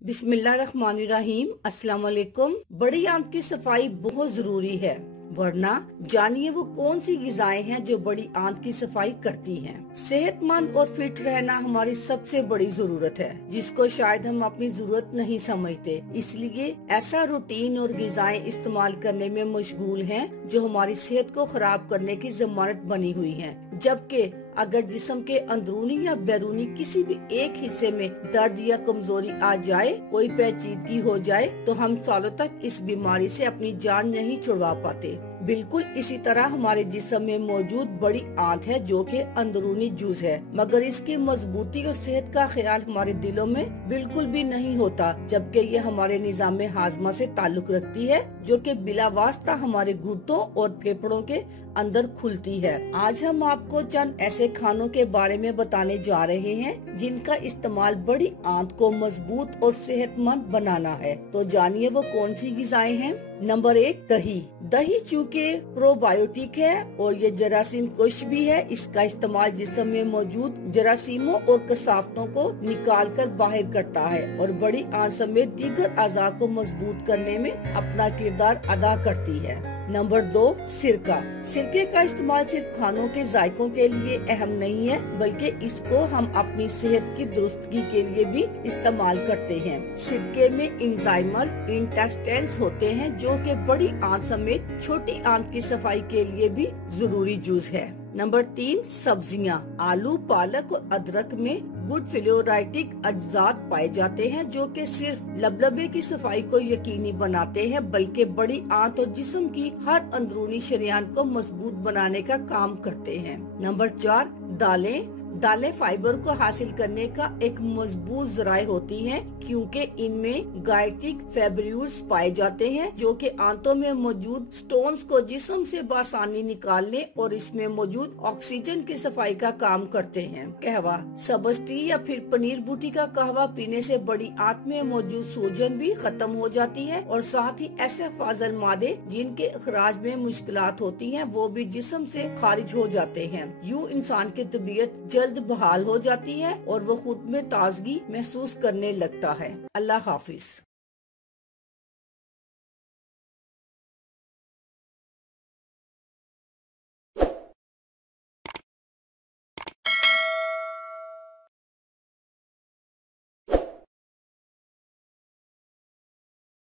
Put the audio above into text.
बिस्मिल्लाहिर्रहमानिर्रहीम। अस्सलाम वालेकुम। बड़ी आंत की सफाई बहुत जरूरी है, वरना जानिए वो कौन सी ग़िज़ाएं हैं जो बड़ी आंत की सफाई करती हैं। सेहतमंद और फिट रहना हमारी सबसे बड़ी जरूरत है, जिसको शायद हम अपनी जरूरत नहीं समझते। इसलिए ऐसा रूटीन और ग़िज़ाएं इस्तेमाल करने में मशगूल हैं जो हमारी सेहत को खराब करने की जमानत बनी हुई हैं। जबकि अगर जिस्म के अंदरूनी या बैरूनी किसी भी एक हिस्से में दर्द या कमजोरी आ जाए, कोई पेचीदगी हो जाए, तो हम सालों तक इस बीमारी से अपनी जान नहीं छुड़वा पाते। बिल्कुल इसी तरह हमारे जिस्म में मौजूद बड़ी आंत है जो कि अंदरूनी जुज है, मगर इसकी मजबूती और सेहत का ख्याल हमारे दिलों में बिल्कुल भी नहीं होता। जबकि ये हमारे निज़ाम हाजमा से ताल्लुक रखती है, जो कि बिलावास्ता हमारे गुर्दों और फेफड़ों के अंदर खुलती है। आज हम आपको चंद ऐसे खानों के बारे में बताने जा रहे हैं जिनका इस्तेमाल बड़ी आंत को मजबूत और सेहतमंद बनाना है। तो जानिए वो कौन सी ग़िज़ाएं हैं। नंबर 1, दही। दही चूँकि प्रोबायोटिक है और ये जरासीम कुश भी है, इसका इस्तेमाल जिस्म में मौजूद जरासीमों और कसावतों को निकाल कर बाहर करता है और बड़ी आंत समेत दीगर अज़ा को मजबूत करने में अपना किरदार अदा करती है। नंबर 2, सिरका। सिरके का इस्तेमाल सिर्फ खानों के जायकों के लिए अहम नहीं है, बल्कि इसको हम अपनी सेहत की दुरुस्तगी के लिए भी इस्तेमाल करते हैं। सिरके में एंजाइमल इंटेस्टेंस होते हैं जो कि बड़ी आंत समेत छोटी आंत की सफाई के लिए भी जरूरी जुज है। नंबर 3, सब्जियां। आलू, पालक और अदरक में गुड फ्लोराइटिक अज्जात पाए जाते हैं जो कि सिर्फ लबलबे की सफाई को यकीनी बनाते हैं, बल्कि बड़ी आंत और जिस्म की हर अंदरूनी शरियान को मजबूत बनाने का काम करते हैं। नंबर 4, दालें। दालें फाइबर को हासिल करने का एक मजबूत जराए होती हैं, क्योंकि इनमें गाइटिक फैब्रियूल्स पाए जाते हैं जो कि आंतों में मौजूद स्टोन्स को जिस्म से बासानी निकालने और इसमें मौजूद ऑक्सीजन की सफाई का काम करते हैं। कहवा। सब्ज टी या फिर पनीर बूटी का कहवा पीने से बड़ी आंत में मौजूद सूजन भी खत्म हो जाती है और साथ ही ऐसे फाजल मादे जिनके अखराज में मुश्किलात होती हैं वो भी जिस्म से खारिज हो जाते हैं। यूं इंसान की तबीयत जल्द बहाल हो जाती है और वो खुद में ताजगी महसूस करने लगता है। अल्लाह हाफिज।